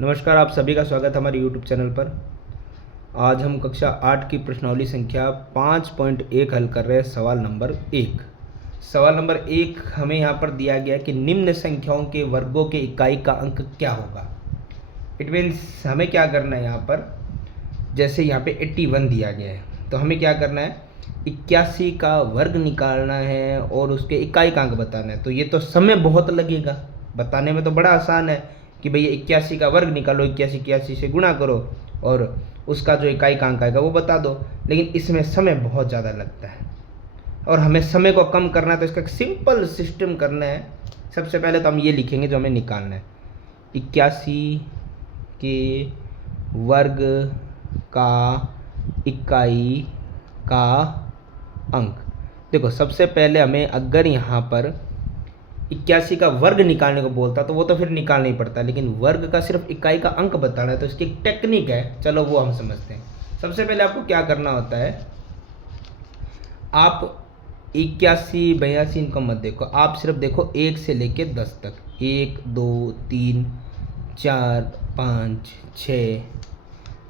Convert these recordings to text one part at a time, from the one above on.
नमस्कार, आप सभी का स्वागत है हमारे YouTube चैनल पर। आज हम कक्षा 8 की प्रश्नावली संख्या 5.1 हल कर रहे हैं। सवाल नंबर 1। सवाल नंबर 1 हमें यहाँ पर दिया गया है कि निम्न संख्याओं के वर्गों के इकाई का अंक क्या होगा। इट मीन्स हमें क्या करना है, यहाँ पर जैसे यहाँ पे 81 दिया गया है तो हमें क्या करना है, 81 का वर्ग निकालना है और उसके इकाई का अंक बताना है। तो ये तो समय बहुत लगेगा, बताने में तो बड़ा आसान है कि भैया 81 का वर्ग निकालो, 81 से गुणा करो और उसका जो इकाई का अंक आएगा वो बता दो। लेकिन इसमें समय बहुत ज़्यादा लगता है और हमें समय को कम करना है, तो इसका सिंपल सिस्टम करना है। सबसे पहले तो हम ये लिखेंगे जो हमें निकालना है, 81 के वर्ग का इकाई का अंक। देखो, सबसे पहले हमें अगर यहाँ पर 81 का वर्ग निकालने को बोलता तो वो तो फिर निकालना ही पड़ता, लेकिन वर्ग का सिर्फ इकाई का अंक बताना है तो इसकी एक टेक्निक है, चलो वो हम समझते हैं। सबसे पहले आपको क्या करना होता है, आप 81 82 इनको मत देखो, आप सिर्फ देखो 1 से लेके 10 तक, 1 2 3 4 5 6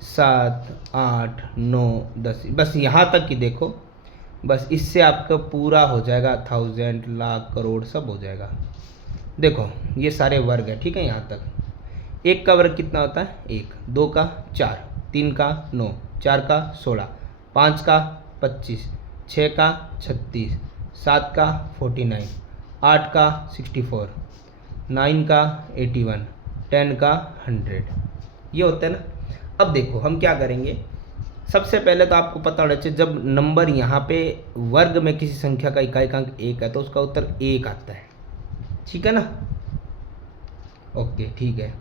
7 8 9 10, बस यहाँ तक की देखो। बस इससे आपका पूरा हो जाएगा, 1000 लाख करोड़ सब हो जाएगा। देखो ये सारे वर्ग है, ठीक है। यहाँ तक 1 का वर्ग कितना होता है, 1, 2 का 4, 3 का 9, 4 का 16, 5 का 25, 6 का 36, 7 का 49, 8 का 64, 9 का 81, 10 का 100, ये होता है ना। अब देखो हम क्या करेंगे, सबसे पहले तो आपको पता होना चाहिए जब नंबर यहाँ पे वर्ग में किसी संख्या का इकाई का अंक 1 है तो उसका उत्तर 1 आता है, ठीक है ना। ओके, ठीक है।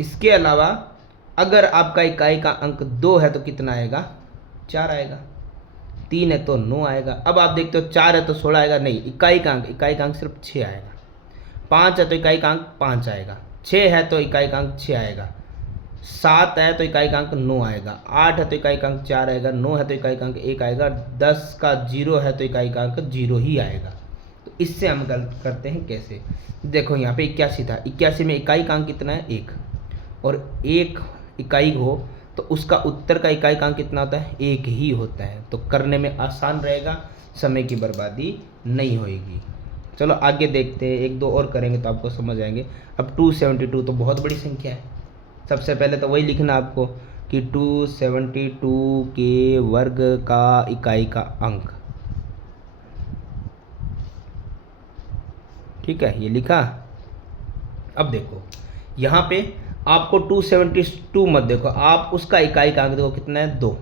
इसके अलावा अगर आपका इकाई का अंक 2 है तो कितना आएगा, 4 आएगा। 3 है तो 9 आएगा। अब आप देखते हो 4 है तो 16 आएगा, नहीं, इकाई का अंक सिर्फ 6 आएगा। 5 है तो इकाई का अंक 5 आएगा। 6 है तो इकाई का अंक 6 आएगा। 7 है तो इकाई का अंक 9 आएगा। 8 है तो इकाई का अंक 4 आएगा। 9 है तो इकाई का अंक 1 आएगा। 10 का 0 है तो इकाई का अंक 0 ही आएगा। तो इससे हम गलत करते हैं कैसे, देखो यहाँ पे 81 था, 81 में इकाई का अंक कितना है, 1, और 1 इकाई हो तो उसका उत्तर का इकाई का अंक कितना होता है, 1 ही होता है। तो करने में आसान रहेगा, समय की बर्बादी नहीं होएगी। चलो आगे देखते हैं, 1 2 और करेंगे तो आपको समझ आएंगे। अब 272 तो बहुत बड़ी संख्या है। सबसे पहले तो वही लिखना आपको कि 272 के वर्ग का इकाई का अंक, ठीक है, ये लिखा। अब देखो यहाँ पे आपको 272 मत देखो, आप उसका इकाई का अंक देखो कितना है, 2,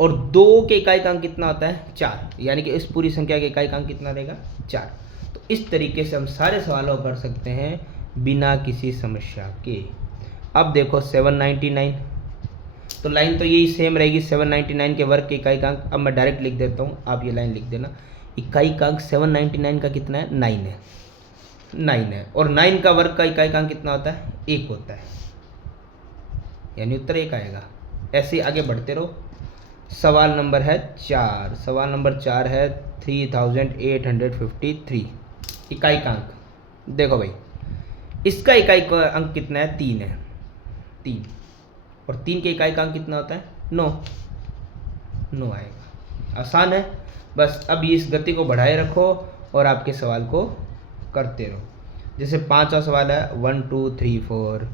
और 2 के इकाई का अंक कितना होता है, 4, यानी कि इस पूरी संख्या के इकाई का अंक कितना रहेगा, 4। तो इस तरीके से हम सारे सवालों को कर सकते हैं बिना किसी समस्या के। अब देखो 799, तो लाइन तो यही सेम रहेगी, 799 के वर्ग के इकाई का अंक। अब मैं डायरेक्ट लिख देता हूँ, आप ये लाइन लिख देना। इकाई का अंक 799 का कितना है, 9 है, 9 है, और 9 का वर्ग का इकाई का अंक कितना होता है, 1 होता है, यानी उत्तर 1 आएगा। ऐसे ही आगे बढ़ते रहो। सवाल नंबर है 4। सवाल नंबर 4 है 3853 इकाई का अंक। देखो भाई, इसका इकाई का अंक कितना है, 3 है, 3, और 3 के इकाई का अंक कितना होता है, 9 आएगा। आसान है, बस अब इस गति को बढ़ाए रखो और आपके सवाल को करते रहो। जैसे 5वां सवाल है 1 2 3 4,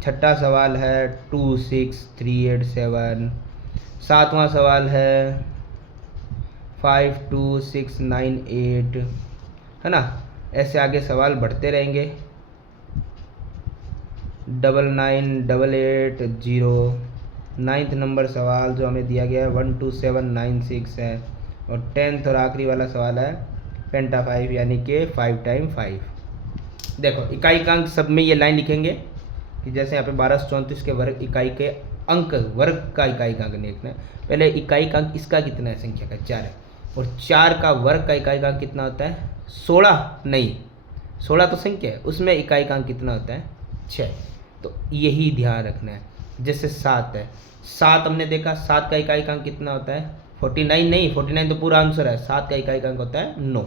6ठा सवाल है 2 6 3 8 7, 7वां सवाल है 5 2 6 9 8, है ना। ऐसे आगे सवाल बढ़ते रहेंगे। 998880, 9th नंबर सवाल जो हमें दिया गया है 12796 है, और 10th और आखिरी वाला सवाल है पेंटा 5, यानी कि 5 टाइम 5। देखो इकाई का अंक सब में ये लाइन लिखेंगे कि जैसे यहाँ पे 1234 के वर्ग इकाई के अंक, वर्ग का इकाई का अंक लिखना है। पहले इकाई का अंक इसका कितना है, संख्या का 4 है, और 4 का वर्ग का इकाई का अंक कितना होता है, 16, नहीं 16 तो संख्या है, उसमें इकाई का अंक कितना होता है, 6। तो यही ध्यान रखना है। जैसे 7 है, 7 हमने देखा, 7 का इकाई का अंक कितना होता है, 49, नहीं 49 तो पूरा आंसर है, 7 का इकाई का अंक होता है 9।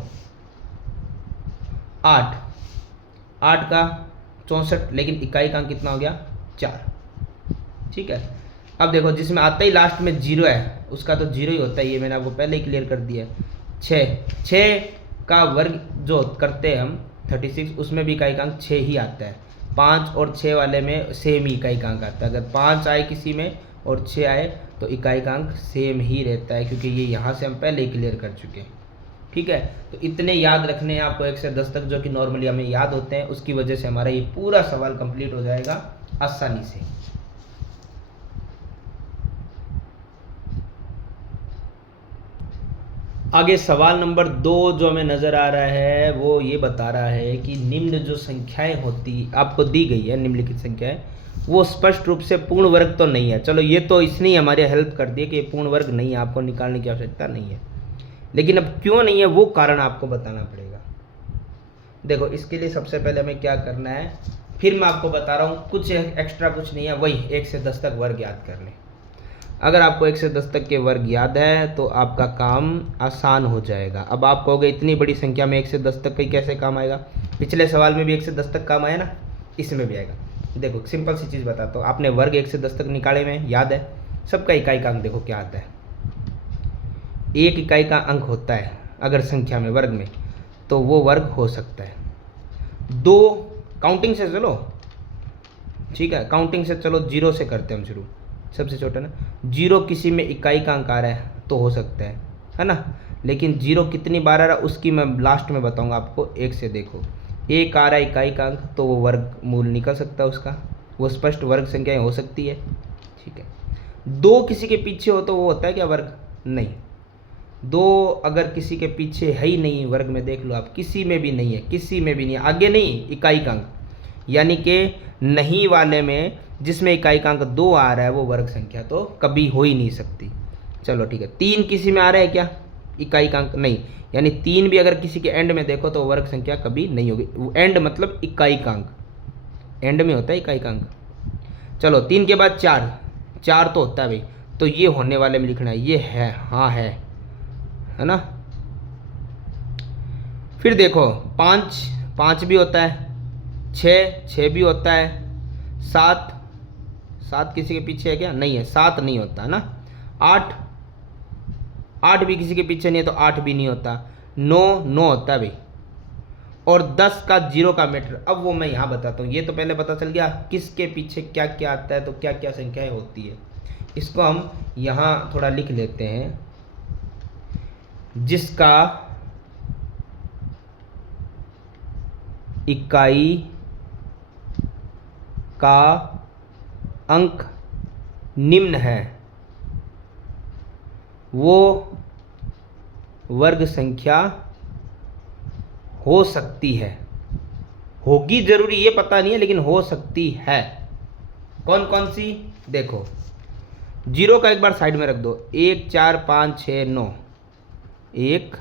8 का 64, लेकिन इकाई का अंक कितना हो गया, 4। ठीक है, अब देखो जिसमें आता ही लास्ट में 0 है उसका तो 0 ही होता है, ये मैंने आपको पहले ही क्लियर कर दिया है। 6 का वर्ग जो करते हैं हम 36, उसमें भी इकाई का अंक 6 ही आता है। 5 और 6 वाले में सेम ही इकाई का अंक आता है। अगर 5 आए किसी में और 6 आए तो इकाई का अंक सेम ही रहता है, क्योंकि ये यहाँ से हम पहले ही क्लियर कर चुके हैं। ठीक है, तो इतने याद रखने हैं आपको 1 से 10 तक, जो कि नॉर्मली हमें याद होते हैं। उसकी वजह से हमारा ये पूरा सवाल कंप्लीट हो जाएगा आसानी से। आगे सवाल नंबर 2 जो हमें नज़र आ रहा है वो ये बता रहा है कि निम्न जो संख्याएं होती आपको दी गई है, निम्नलिखित संख्याएं, वो स्पष्ट रूप से पूर्ण वर्ग तो नहीं है। चलो ये तो इसने हमारी हेल्प कर दी है कि पूर्ण वर्ग नहीं है, आपको निकालने की आवश्यकता नहीं है। लेकिन अब क्यों नहीं है वो कारण आपको बताना पड़ेगा। देखो इसके लिए सबसे पहले हमें क्या करना है, फिर मैं आपको बता रहा हूँ, कुछ एक्स्ट्रा कुछ नहीं है, वही 1 से 10 तक वर्ग याद कर लें। अगर आपको 1 से 10 तक के वर्ग याद है तो आपका काम आसान हो जाएगा। अब आप कहोगे इतनी बड़ी संख्या में 1 से 10 तक का कैसे काम आएगा, पिछले सवाल में भी 1 से 10 तक काम आया ना, इसमें भी आएगा। देखो सिंपल सी चीज़ बताता हूँ, आपने वर्ग 1 से 10 तक निकाले में याद है, सबका इकाई का अंक देखो क्या आता है। 1 इकाई का अंक होता है अगर संख्या में वर्ग में, तो वो वर्ग हो सकता है 2। काउंटिंग से चलो, ठीक है, काउंटिंग से चलो, 0 से करते हैं हम शुरू, सबसे छोटा ना। 0 किसी में इकाई का अंक आ रहा है तो हो सकता है ना। लेकिन 0 कितनी बार आ रहा है उसकी मैं लास्ट में बताऊंगा आपको। 1 से देखो, 1 आ रहा है इकाई का अंक, तो वो वर्ग मूल निकल सकता है उसका, वो स्पष्ट वर्ग संख्याएं हो सकती है। ठीक है, 2 किसी के पीछे हो तो वो होता है क्या वर्ग, नहीं। 2 अगर किसी के पीछे है ही नहीं वर्ग में, देख लो आप, किसी में भी नहीं है, किसी में भी नहीं है, आगे नहीं इकाई का अंक, यानी कि नहीं वाले में जिसमें इकाई का अंक 2 आ रहा है वो वर्ग संख्या तो कभी हो ही नहीं सकती। चलो ठीक है, 3 किसी में आ रहा है क्या, इकाई का अंक नहीं, यानी 3 भी अगर किसी के एंड में देखो तो वर्ग संख्या कभी नहीं होगी। एंड मतलब इकाई का अंक, एंड में होता है इकाई का अंक। चलो 3 के बाद 4 तो होता है भाई, तो ये होने वाले में लिखना है, ये है, हाँ है ना। फिर देखो 5 भी होता है, 6 भी होता है, 7 किसी के पीछे है क्या, नहीं है, 7 नहीं होता है ना। 8 भी किसी के पीछे नहीं है तो 8 भी नहीं होता। 9 होता है भाई। और 10 का 0 का मीटर, अब वो मैं यहाँ बताता हूँ। ये तो पहले पता चल गया किसके पीछे क्या क्या आता है, तो क्या क्या संख्याएं होती है। इसको हम यहाँ थोड़ा लिख लेते हैं, जिसका इकाई का अंक निम्न है वो वर्ग संख्या हो सकती है। होगी जरूरी ये पता नहीं है, लेकिन हो सकती है। कौन कौन सी, देखो 0 का एक बार साइड में रख दो, 1 4 5 6 9, 1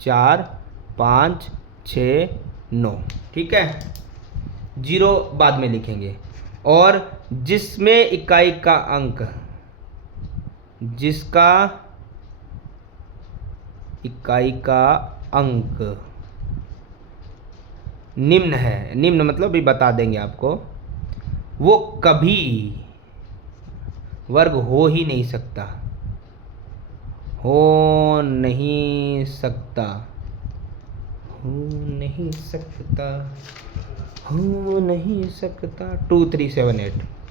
4 5 6 9, ठीक है, 0 बाद में लिखेंगे। और जिसमें इकाई का अंक, जिसका इकाई का अंक निम्न है, निम्न मतलब भी बता देंगे आपको, वो कभी वर्ग हो ही नहीं सकता, हो नहीं सकता, हो नहीं सकता, हो नहीं सकता। 2 3 7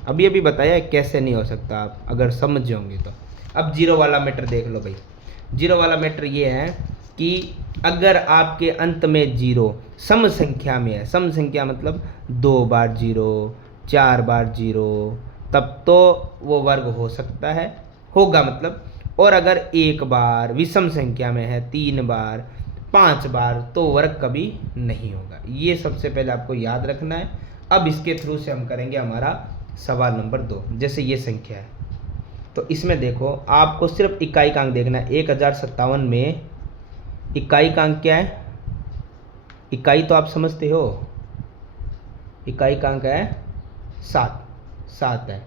8 अभी बताया कैसे नहीं हो सकता, आप अगर समझ जाओगे तो। अब 0 वाला मैटर देख लो भाई। 0 वाला मैटर ये है कि अगर आपके अंत में 0 सम संख्या में है, सम संख्या मतलब 2 बार 0 4 बार 0, तब तो वो वर्ग हो सकता है, होगा मतलब। और अगर 1 बार विषम संख्या में है, 3 बार 5 बार, तो वर्ग कभी नहीं होगा। ये सबसे पहले आपको याद रखना है। अब इसके थ्रू से हम करेंगे हमारा सवाल नंबर 2। जैसे ये संख्या है तो इसमें देखो आपको सिर्फ इकाई का अंक देखना है। 1057 में इकाई का अंक क्या है, इकाई तो आप समझते हो, इकाई का अंक है 7 है।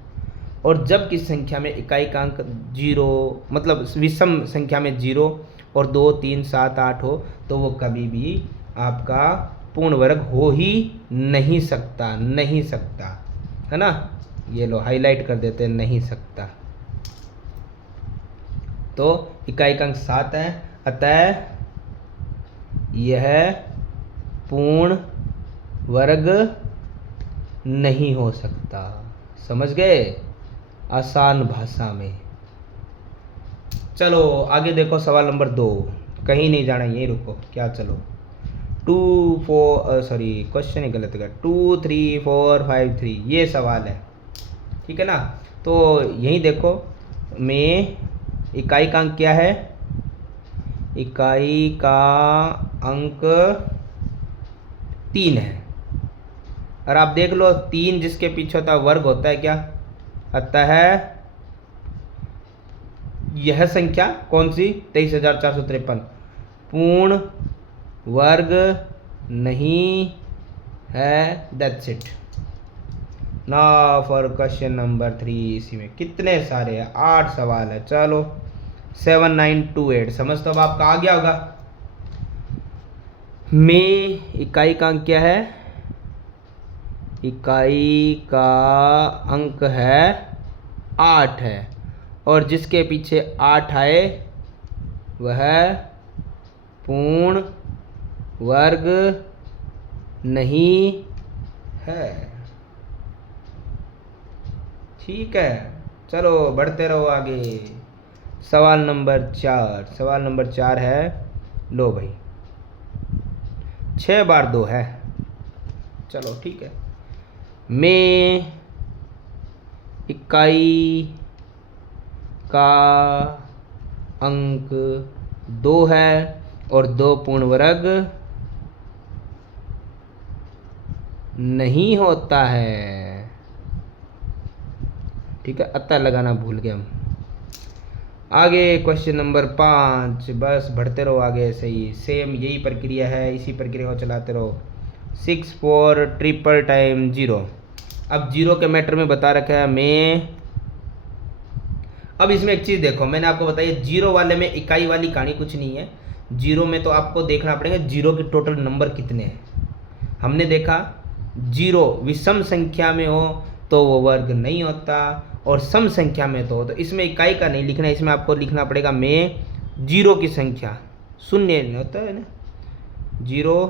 और जब किसी संख्या में इकाई का अंक 0 मतलब विषम संख्या में 0 और 2 3 7 8 हो, तो वो कभी भी आपका पूर्ण वर्ग हो ही नहीं सकता, नहीं सकता, है ना। ये लो हाईलाइट कर देते हैं, नहीं सकता। तो इकाई का अंक 7 है, अतः यह पूर्ण वर्ग नहीं हो सकता। समझ गए, आसान भाषा में। चलो आगे देखो, सवाल नंबर 2। कहीं नहीं जाना, यहीं रुको क्या। चलो क्वेश्चन ही गलत कर, 2 3 4 5 3 ये सवाल है, ठीक है ना। तो यहीं देखो, में इकाई का अंक क्या है, इकाई का अंक 3 है। और आप देख लो 3 जिसके पीछे होता है वर्ग होता है क्या, अतः यह संख्या कौन सी 23,453 पूर्ण वर्ग नहीं है। That's it. Now for question number 3। इसी में कितने सारे हैं, 8 सवाल है। चलो 7 9 2 8 समझ तो अब आपका आ गया होगा। में इकाई का अंक क्या है, इकाई का अंक है 8 है, और जिसके पीछे 8 आए वह पूर्ण वर्ग नहीं है। ठीक है, चलो बढ़ते रहो आगे। सवाल नंबर 4। सवाल नंबर 4 है, लो भाई 6 बार 2 है। चलो ठीक है, में इकाई का अंक 2 है और 2 पूर्ण वर्ग नहीं होता है। ठीक है, अतः लगाना भूल गए हम। आगे क्वेश्चन नंबर 5। बस बढ़ते रहो आगे, ऐसे ही सेम यही प्रक्रिया है, इसी प्रक्रिया को चलाते रहो। 6 4 ट्रिपल टाइम 0। अब 0 के मैटर में बता रखा है में। अब इसमें एक चीज़ देखो, मैंने आपको बताया 0 वाले में इकाई वाली कहानी कुछ नहीं है। 0 में तो आपको देखना पड़ेगा 0 के टोटल नंबर कितने हैं। हमने देखा 0 विषम संख्या में हो तो वो वर्ग नहीं होता, और सम संख्या में तो हो। तो इसमें इकाई का नहीं लिखना है, इसमें आपको लिखना पड़ेगा में 0 की संख्या शून्य नहीं होता है ना। 0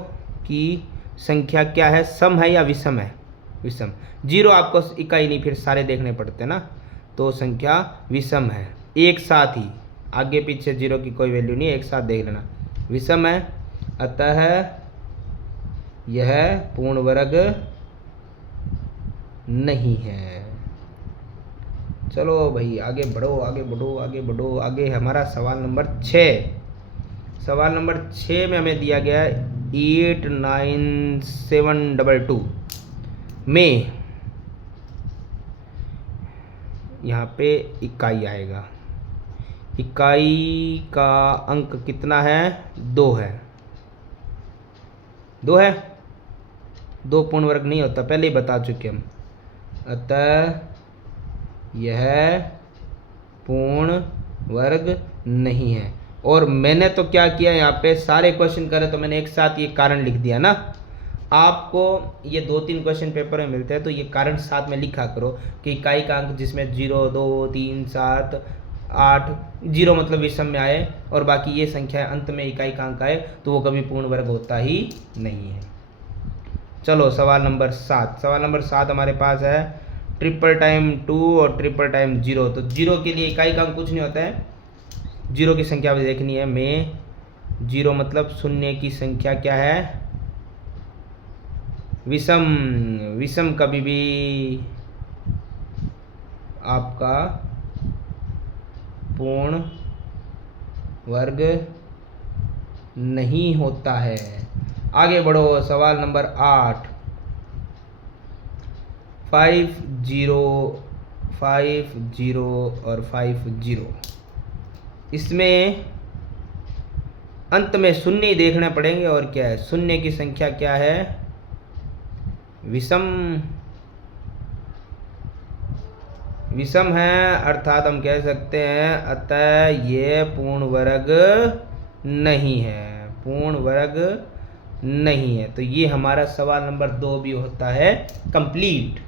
की संख्या क्या है, सम है या विषम है, विषम। 0 आपको इकाई नहीं, फिर सारे देखने पड़ते ना, तो संख्या विषम है। एक साथ ही, आगे पीछे 0 की कोई वैल्यू नहीं, एक साथ देख लेना, विषम है, अतः यह पूर्ण वर्ग नहीं है। चलो भाई आगे बढ़ो, आगे बढ़ो, आगे बढ़ो। आगे हमारा सवाल नंबर 6। सवाल नंबर 6 में हमें दिया गया है 89722 में, यहाँ पे इकाई आएगा। इकाई का अंक कितना है, 2 है। 2 है, 2 पूर्ण वर्ग नहीं होता, पहले ही बता चुके हम। अतः यह पूर्ण वर्ग नहीं है। और मैंने तो क्या किया, यहाँ पे सारे क्वेश्चन करे तो मैंने एक साथ ये कारण लिख दिया ना। आपको ये 2-3 क्वेश्चन पेपर में मिलते हैं, तो ये कारण साथ में लिखा करो कि इकाई का अंक जिसमें 0 2 3 7 8 0 मतलब विषम में आए, और बाकी ये संख्या अंत में इकाई का अंक आए, तो वो कभी पूर्ण वर्ग होता ही नहीं है। चलो सवाल नंबर 7। सवाल नंबर 7 हमारे पास है ट्रिपल टाइम 2 और ट्रिपल टाइम 0। तो 0 के लिए इकाई का अंक कुछ नहीं होता है, 0 की संख्या देखनी है में। 0 मतलब शून्य की संख्या क्या है, विषम। विषम कभी भी आपका पूर्ण वर्ग नहीं होता है। आगे बढ़ो, सवाल नंबर 8। 5 0 5 0 और 5 0, इसमें अंत में शून्य ही देखने पड़ेंगे। और क्या है, शून्य की संख्या क्या है, विषम। विषम है, अर्थात हम कह सकते हैं अतः ये पूर्ण वर्ग नहीं है, पूर्ण वर्ग नहीं है। तो ये हमारा सवाल नंबर 2 भी होता है कंप्लीट।